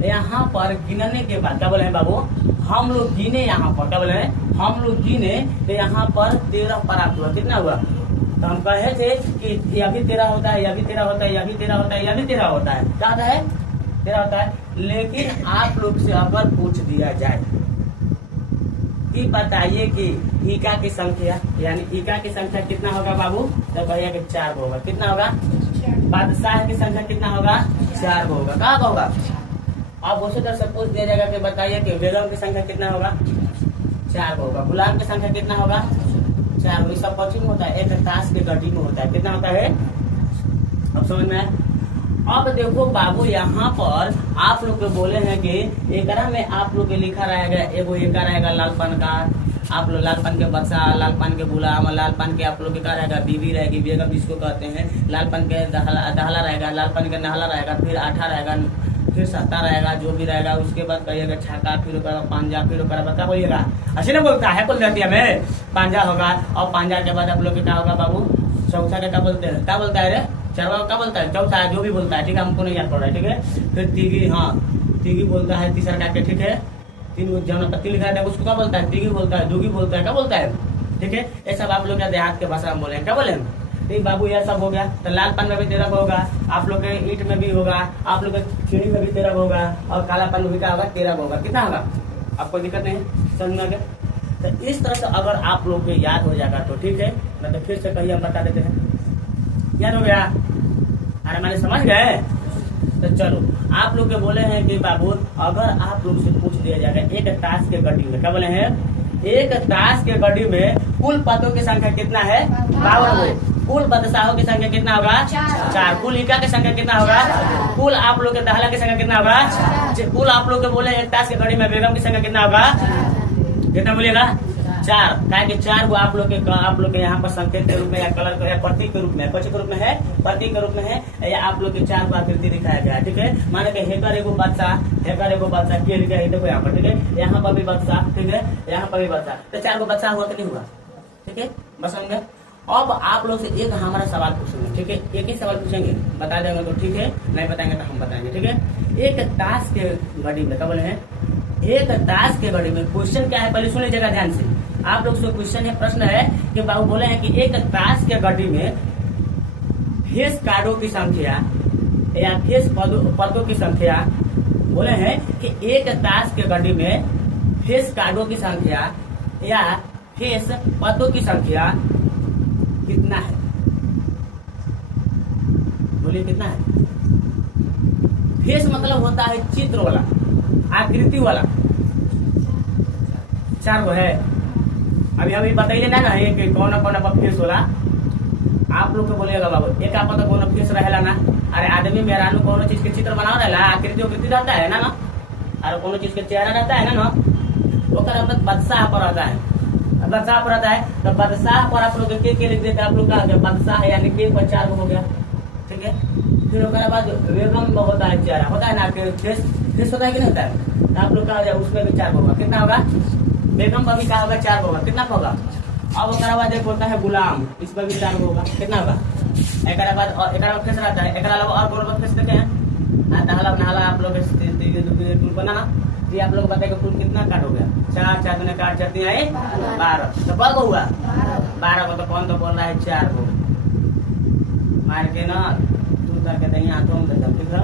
यहाँ पर गिनने के बाद क्या बोले हैं बाबू, हम लोग गिने यहाँ पर, क्या बोले हैं, हम लोग गिने तो यहाँ पर 13 प्राप्त हुआ। कितना हुआ, तो हम कहे थे कि यह भी 13 होता है, यह भी 13 होता है, यह भी 13 होता है, यह भी 13 होता है, क्या होता है, 13 होता है। लेकिन आप लोग से अगर पूछ दिया जाए कि बताइए कि इका की संख्या, यानी इका की संख्या कितना होगा बाबू, तो भैया के 4 होगा। कितना होगा, बादशाह की संख्या कितना होगा, 4 होगा। कहा होगा, अब उसी तरह से पूछ दिया जाएगा कि बताइए कि बेगम की संख्या कितना होगा, 4 होगा। गुलाम की संख्या कितना होगा, 4। सब पश्चिम होता है, एक ताश के गड्डी में होता है। कितना होता है, अब समझ में आया। अब देखो बाबू, यहाँ पर आप लोग को बोले हैं कि एकरा में आप लोग के लिखा रहेगा, एगो एका रहेगा लालपन का, आप लोग लालपन के बक्सा, लालपन के गुलाम, लालपन के आप लोग के क्या रहेगा, बीवी रहेगी, बेगम जिसको कहते हैं, लालपन के दहला रहेगा, लालपन के नहला रहेगा, फिर आठा रहेगा, फिर सत्ता रहेगा, जो भी रहेगा। उसके बाद कहिएगा छाका, फिर पांजा, फिर क्या बोलिएगा, अच्छी ना बोलता है, बोल जाती है हमें, पांजा होगा। और पांजा के बाद आप लोग क्या होगा बाबू, चौथा का क्या बोलते हैं, क्या बोलता है रे, चरवा क्या बोलता है, चौथा जो भी बोलता है, ठीक है, हमको नहीं याद पड़ रहा है, ठीक है। फिर तीगी, हाँ तीगी बोलता है, तीसरा काटे, ठीक है। 3 जौन पत्ती लिखा है उसको क्या बोलता है, तीगी बोलता है, दूगी बोलता है, क्या बोलता है, ठीक है। ये सब आप लोग देहात के भाषा में बोले, क्या बोले, ठीक बाबू, यह सब हो गया। तो लालपन में भी 13 होगा, आप लोग के ईंट में भी होगा, आप लोग के चिड़ी में भी 13 होगा, और कालापन में भी क्या होगा, 13 होगा। कितना होगा, आपको दिक्कत नहीं समझ में आ गया। तो इस तरह से अगर आप लोग को याद हो जाएगा तो ठीक है, मैं तो फिर से कहिए हम बता देते हैं। याद हो गया, अरे मैंने समझ गए। तो चलो, आप लोग के बोले हैं कि बाबू अगर आप लोग से पूछ दिया जाएगा एक ताश के गड्डी में, क्या बोले हैं, एक ताश के गड्डी में कुल पदों की संख्या कितना है, 52। कुल बादशाहों की संख्या कितना होगा, 4। कुल इका की संख्या कितना होगा, कुल आप लोग के दहला की संख्या कितना होगा, कुल आप लोग के बोले एक ताश के गड्डी में बेगम की संख्या कितना होगा, कितना बोलिएगा, 4। क्या कि 4 वो आप लोग के यहाँ पर संकेत के रूप में या कलर या प्रतीक के रूप में, पक्ष के रूप में है, प्रतीक के रूप में है, या आप लोग के 4 को आकृति दिखाया गया है, ठीक है। माने कि हेकर एगो बादशाह, हेकर एगो बादशाह के लिखा है, देखो यहाँ पर, ठीक है, यहाँ पर भी बादशाह, ठीक है, यहाँ पर भी बादशाह। तो 4 को बादशाह हुआ कि नहीं हुआ, ठीक है, बस समझ। अब आप लोग से एक हमारा सवाल पूछेंगे, ठीक है, एक ही सवाल पूछेंगे, बता देंगे तो ठीक है, नहीं बताएंगे तो हम बताएंगे, ठीक है। एक ताश के घड़ी में क्या बोले हैं, एक ताश के घड़ी में क्वेश्चन क्या है, पहले सुन लीजिएगा ध्यान से। आप लोग से क्वेश्चन है, प्रश्न है कि बाबू बोले हैं कि एक ताश के घड़ी में फेस कार्डों की संख्या या फेस पदों की संख्या, बोले हैं कि एक ताश के घड़ी में फेस कार्डों की संख्या या फेस पदों की संख्या कितना है, बोलिए कितना है। फेस मतलब होता है चित्र वाला, आकृति वाला, 4 गो है। अभी बताइए ना कि कौन कौन फेस होला, आप लोग को बोलिएगा बाबू, एक आप तो कौन फेस रहेला ना, अरे आदमी मेहरानू कौन चीज के चित्र बनाओ रहेला, आकृति उकृति रहता है ना, अरे कौन चीज के चेहरा रहता है ना, ओकर मतलब बादशाह पर रहता है, बादशाह पर रहता है। तो बादशाह पर आप लोग के लिख देते, आप लोग का बादशाह है, यानी के पर 4 हो गया, ठीक है। फिर उसके बाद बेगम में होता है चेहरा, होता है ना, फेस होता है कि नहीं होता है, तो आप लोग का उसमें भी 4 होगा। कितना होगा, बेगम पर भी क्या होगा, 4 होगा। कितना होगा। अब उसके बाद एक होता है गुलाम, इस पर भी 4 होगा। कितना होगा। एक बाद एक फेस रहता है, एक अलावा और कौन फेस देते हैं, नहला नहला आप लोग बना, ये आप लोग बताइए कुल कितना काट हो गया, 4 4 गुना 4 4 3 आए 12। तो कब हुआ 12 को, तो कौन तो बोल रहा है 4 को, मार के ना तू करके देंगे हाथों में, ठीक है।